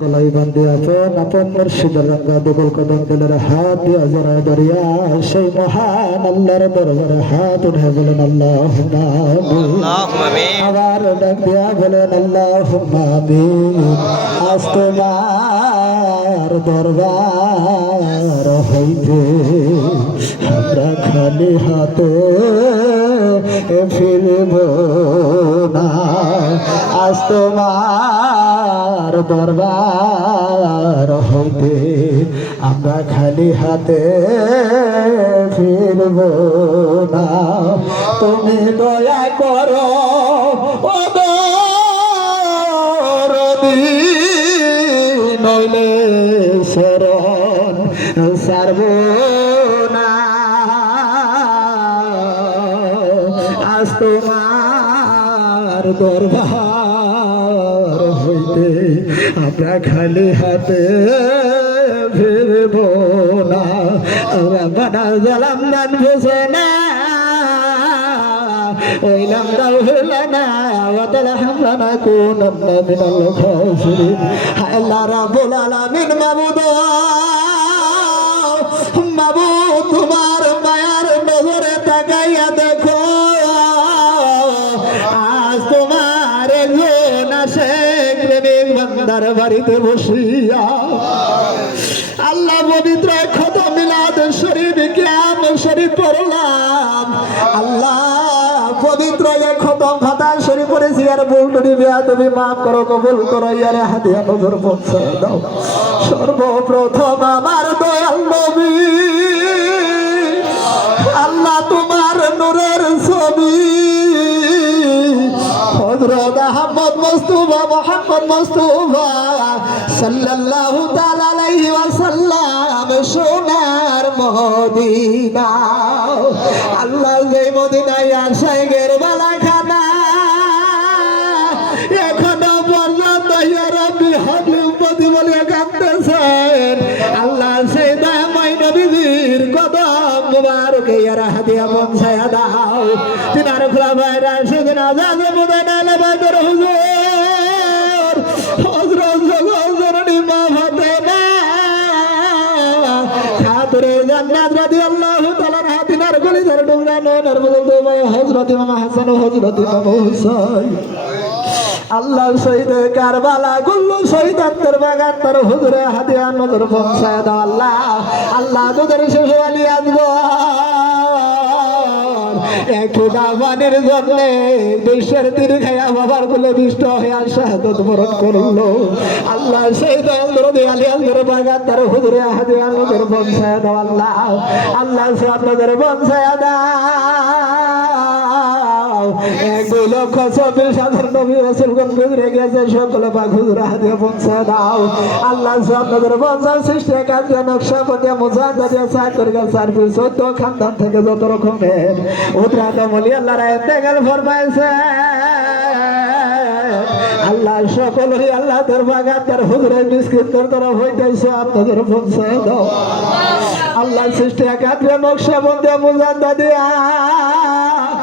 গলাই বন্দি আপন আপন মুর্শিদের রঙ্গা দুগুল কদম দিলের হাত দিয়া জরা দরিয়া সেই মহান আল্লাহর দরবারে হাত উঠে বলেন আল্লাহ আবার ডাক দিয়া বলেন আল্লাহ আজ তোমার দরবার হইতে আমরা খালি হাতে ফিরব না। আজ তোমার দরবার হইতে আমরা খালি হাতে ফিরব না। তুমি দয়া করো নইলে আমরা খালি হাতে ফিরব না। রবানা জালাম দান ভেসে না। ওইলাম দাও না। ওয়াদাল হামলানা কুনান্না মিনাল মাবুদ তোমার বান্দার বাড়িতে বসিয়া আল্লাহ পবিত্র ক্ষত মিলাদ শরীফ জ্ঞান শরীফ পড়লাম। আল্লাহ পবিত্র খতম খাতা শরীফ পড়েছি, আর ভুল টুটি বিয়া তুমি মাফ করো, কবুল করো, ইয়ারে হাতিয়া নজর পৌঁছে দাও। সর্বপ্রথম আমার দয়াল নবী মুহাম্মদ মুস্তাফা সাল্লাল্লাহু তাআলা আলাইহি ওয়াসাল্লাম সোনার মদিনা। আল্লাহ যে মদিনায় আসায় গের বালা খানা। এখনও পর্যন্ত ইয়া রাব্বি হাবলি উম্মতি বলে কাঁদতেছেন। আল্লাহ সেই দামাই নবীর কদম মুবারকে ইয়ারা হাদিয়া পৌঁছায়া দাও। তিনার খোলা বাইরা সেদিন আজাদ ইমাম হাসান হুসাইন। আল্লাহ শহীদ কারবালা গুল্লু শহীদ আত্মর বাগান, তার হুজুরে হাদিয়া নজর পৌঁছায় আল্লাহ। আল্লাহ তোদের শেষ আলী আসব তীর খাইয়া বাবারগুলো দুষ্ট হইয়া শাহাদত বরণ আল্লাহ সেই দল দরদে আলী বাগান, তার হুজুরে হাদিয়া নজর পৌঁছায় দাও আল্লাহ। আল্লাহ পৌঁছায় দাও। এক দুই লক্ষ চব্বিশ হাজার নবী রসুলগণ গুজরে গেছে সকল বা খুচরা হাতে পৌঁছে দাও। আল্লাহ সামনের পঞ্চাশ সৃষ্টি কাজ নকশা পতিয়া মুজাহিদা দিয়া চাকর গেল সার্ভিস চোদ্দ খানদান থেকে যত রকমের উত্তরাত মলি আল্লাহ রায় তেগাল ফরমাইছে আল্লাহ তোর বাগান তোর হুজুরে বিস্কিট তোর তোর হইতেছে, আপনাদের আল্লাহ সৃষ্টি একাত্রে নকশা বন্ধে মুজাহিদা দিয়া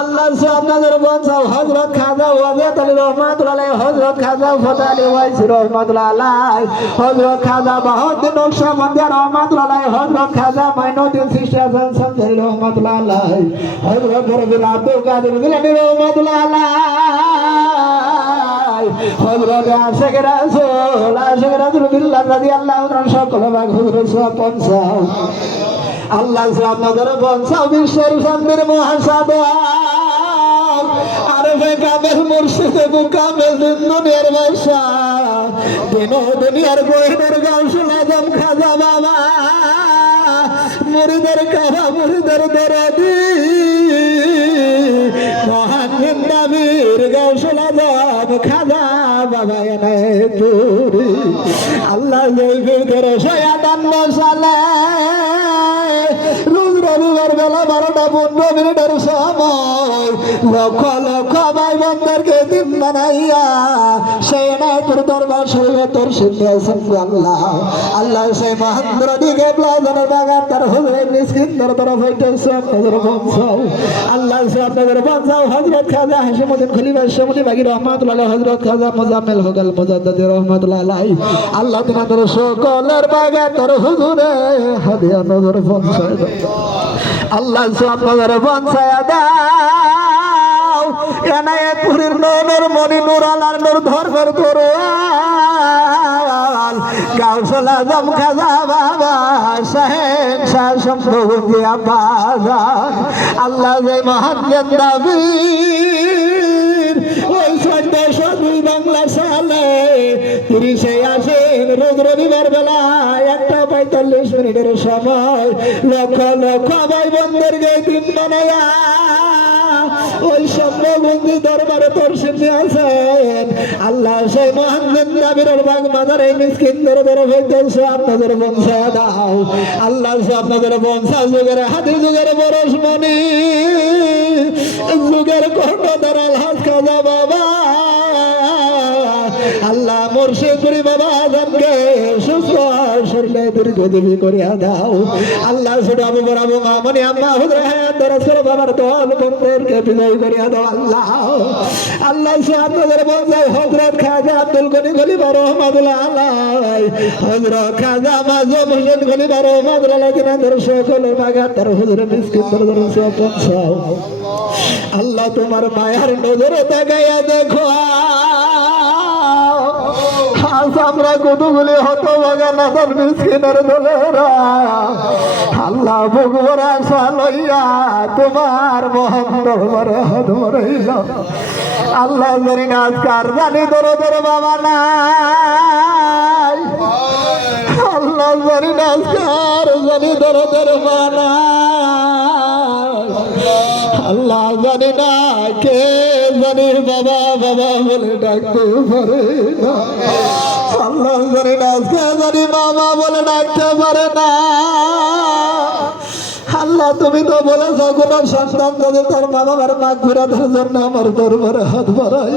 আল্লাহ সে আপনাদের বংশাও হজরত খাজা ওয়াজেদ আলী রহমাতুল্লাহ আলাই হজরত খাজা ফতা আলী ওয়াইস রহমাতুল্লাহ আলাই হজরত খাজা বাহাউদ্দিন নকশা মন্দির রহমাতুল্লাহ আলাই হজরত খাজা মাইনুদ্দিন সৃষ্টি হাসান সঞ্চারী রহমাতুল্লাহ আলাই হজরত রবিল আব্দুল কাদের জিলানী রহমাতুল্লাহ আলাই হজরত আশেখ রাসূল আশেখ রাসূল বিল্লাহ রাদিয়াল্লাহু তাআলা সকল ভাগ সব পঞ্চাও আল্লাহ আপনাদের বংশাও বিশ্বের শান্তির মহাসাদা আরবে কামেল মুর্শিদে মুকামেল দিন দুনিয়ার বাসা দিন দুনিয়ার গোয়েনের গাউসুল আজম খাজা বাবা। কারা এনে আল্লাহ যেই ভিতরে সয়াদান মশালে লক্ষ ভাই বন্ধুরকে দিন বানাইয়া, সেই নাই তোর দরবার শরীরে তোর সিদ্ধি আল্লাহ। আল্লাহ সেই মহেন্দ্র দিকে প্লাজনের বাগান, তার হুজুরে নিষ্কিন্দর তরফ হইতেছে আপনাদের বংশাও আল্লাহ সে আপনাদের বংশাও হজরত খাজা হাসিমুদ্দিন খলিফা শামুদ্দি বাগি রহমাতুল্লাহ হজরত খাজা মোজাম্মেল হগাল মোজাদ্দাদি রহমাতুল্লাহ আলাই আল্লাহ তোমাদের সকলের বাগান, তোর হুজুরে হাদিয়া নজর বংশায় আল্লাহ সে আপনাদের বংশায় দাও এনায়েতপুরের নূর মনি নূর আলার নূর ধর্মের দরওয়াল গাউসুল আজম খাজা বাবা, সাহেব, শাহ শম্ভুজি আব্বাজান আল্লাহ যে মহান নবীর ওই চোদ্দশো দুই বাংলা সালে তিরিশে আসেন রোজ রবিবার বেলা একটা পঁয়তাল্লিশ মিনিটের সময় লক্ষ লক্ষ ভাই বন্ধুরকে দিন বানায়া ওই সম্ভবন্দি দরবারে তোর সিদ্ধি আছেন। আল্লাহ সেই মহান জিন্দাবির বাগ মাদার এই মিসকিন দরবার হইতেছে আপনাদের বংশা দাও। আল্লাহ সে আপনাদের বংশা যুগের হাতি, যুগের বরস মনি যুগের কর্ণ দারাল হাত খাজা বাবা। আল্লাহ মুর্শিদ করি বাবা আজমকে দীর্ঘজীবী করিয়া দাও আল্লাহ ছোট আবু বড় আবু আম্মা হুজুর হায়াত দরসর বাবার দল বন্ধুরকে বিজয় করিয়া দাও, আল্লাহ। আল্লাহ সে আপনাদের বলছে হজরত খাজা আব্দুল গনি হজরত খাজা বাগান, তার হুজুরে মিসকিন সব পৌঁছাও। আল্লাহ তোমার মায়ার নজরে তাকাইয়া দেখো আজ আমরা কতগুলি হত বাগানাদার মিসকিনের দলেরা। আল্লাহ ভগবান আশা লইয়া তোমার মোহাম্মদ হাত মরাইল আল্লাহ জানি না আজকার জানি দরদের বাবা নাই। আল্লাহ জানি না আজকার জানি দরদের বাবা আল্লাহ জানি না কে জানি বাবা বাবা বলে ডাকতে পারে না। আল্লাহ করে না পারি বাবা বলে ডাকতে পারে না। আল্লাহ, তুমি তো বলেছ, কোন সন্তান যদি তোর মা বাবার মাঘ ঘুরাদের জন্য আমার দরবারে হাত বাড়াই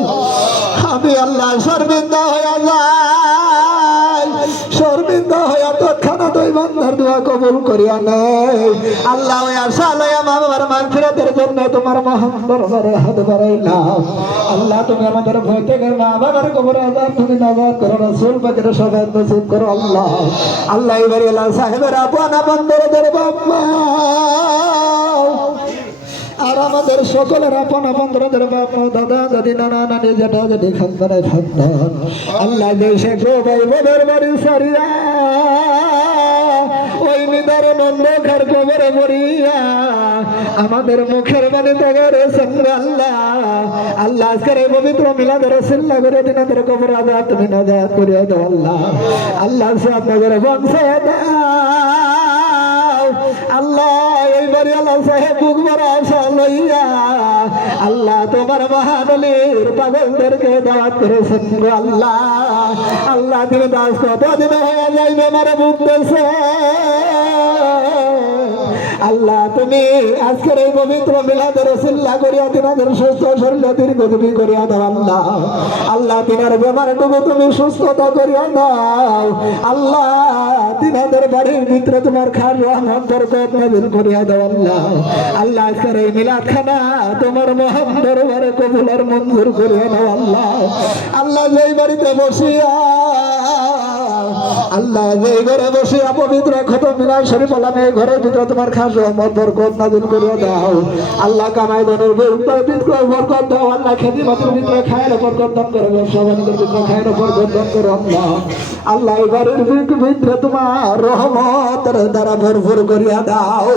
আমি আল্লাহ, শর্মিন্দা হয়ে যাই শর্মিন্দা হইয়া তৎক্ষণাৎ ওই বান্দার দোয়া কবুল করিয়া নেই। আল্লাহ ওই আশা লইয়া মা জন্য তোমার মহান দরবারে হাত বাড়াইলাম। আল্লাহ তুমি আমাদের থেকে মা বাবার কবর আজাদ তুমি নাজাদ করো, রাসূল পাকের সবাই নসিব করো, আল্লাহ। আল্লাহ এবারে সাহেবের আপন আপন দরবার আর আমাদের সকলের আপন আপন বাবা দাদা, দাদি, নানা, নানি, জেঠা, জেঠি খানদানে খানদান আল্লাহ দেশে গো ভাই বোনের বাড়ি সারিয়া ওই নিদার নন্দকার কবরে মরিয়া আমাদের মুখের মানে তাগারে আল্লাহ। আল্লাহ, আজকের এই পবিত্র মিলাদের সিল্লা করে দিনাদের কবর আজাদ, তুমি নাজাদ করিয়া দাও আল্লাহ। আল্লাহ, সে আপনাদের বংশে দাও আল্লাহ, এইবারে আল্লাহ সাহেব বুক ভরা আশা লইয়া আল্লাহ তোমার মহাদলির পাগলদেরকে দাওয়াত করেছেন গো আল্লাহ। আল্লাহ তুমি দাস কতদিন হয়ে যাইবে, আমার বুক দেশে আল্লাহ, তুমি আজকের এই পবিত্র মিলাদের সিল্লা করিয়া তিনাদের সুস্থ শরীরে তুমি করিয়া দাও আল্লাহ। আল্লাহ, তিনার বেমারটুকু তুমি সুস্থতা করিয়া দাও। আল্লাহ, তিনাদের বাড়ির ভিতরে তোমার খার রহমত বরকত করিয়া দাও আল্লাহ। আল্লাহ, আজকের এই মিলাদ খানা তোমার মহান দরবারে কবুলের মঞ্জুর করিয়া দাও আল্লাহ। আল্লাহ, যেই বাড়িতে বসিয়া আল্লাহ যে ঘরে বসে পবিত্র ক্ষত মিলার শরীফ আলাম এই ঘরের ভিতরে তোমার খাস রহমত, বরকত নাজিল করে দাও। আল্লাহ কামাই ভিতরে বরকত দাও আল্লাহ খেতি মাত্র ভিতরে খায়ের বরকত দান করে ব্যবসা বাণিজ্যের ভিতরে খায়ের বরকত দান করো আল্লাহ। আল্লাহ, এই ঘরের ভিতরে তোমার রহমতের দ্বারা ভরপুর করিয়া দাও।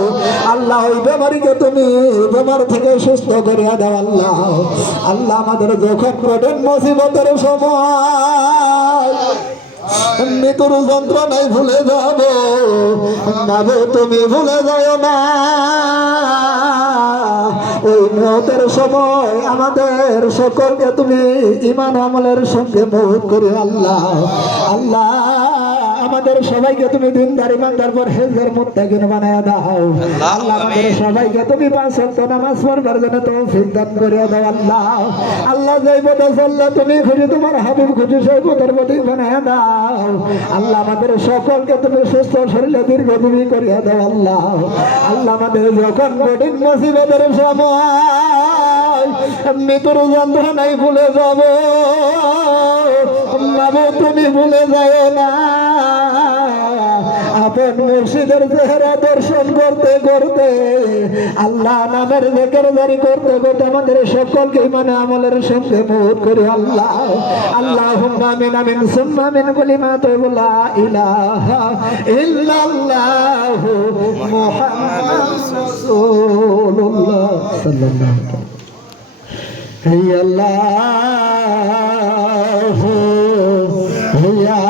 আল্লাহ, ওই বেমারিকে তুমি বেমার থেকে সুস্থ করিয়া দাও আল্লাহ। আল্লাহ, আমাদের যখন কঠিন মুসিবতের সময় মৃত্যুর যন্ত্রণায় ভুলে যাব। না তুমি ভুলে যাও না। ওই মতের সময় আমাদের সকলকে তুমি ইমান আমলের সঙ্গে মহুত করে আল্লাহ আল্লাহ। আমাদের সবাইকে তুমি দিনদার ইমানদার পর হেজের মুত্তাকিন বানায়া দাও। আল্লাহ আমাদের সবাইকে তুমি পাঁচ ওয়াক্ত নামাজ পড়বার জন্য তৌফিক দান করে দাও আল্লাহ। আল্লাহ যেই পথে চললে তুমি খুশি তোমার হাবিব খুশি সেই পথের প্রতি বানায়া দাও। আল্লাহ আমাদের সকলকে তুমি সুস্থ শরীরে দীর্ঘজীবী করিয়া দাও আল্লাহ। আল্লাহ আমাদের যখন কঠিন মুসিবতের সময় মৃত্যুর যন্ত্রণাই ভুলে যাব। বাবু, তুমি ভুলে যাও না। আপন মুর্শিদের চেহারা দর্শন করতে করতে, আল্লাহ নামের জেকের জারি করতে করতে আমাদের সকলকে মানে আমলের সঙ্গে মুখ করে, আল্লাহ। আল্লাহ আমিন আমিন, সুম্মা মিন কলিমা তৈবুল্লাহ ইলাহা ইল্লাল্লাহ মুহাম্মাদুর রাসূলুল্লাহ। সাল্লাল্লাহু আলাইহি আল্লাহ Yeah.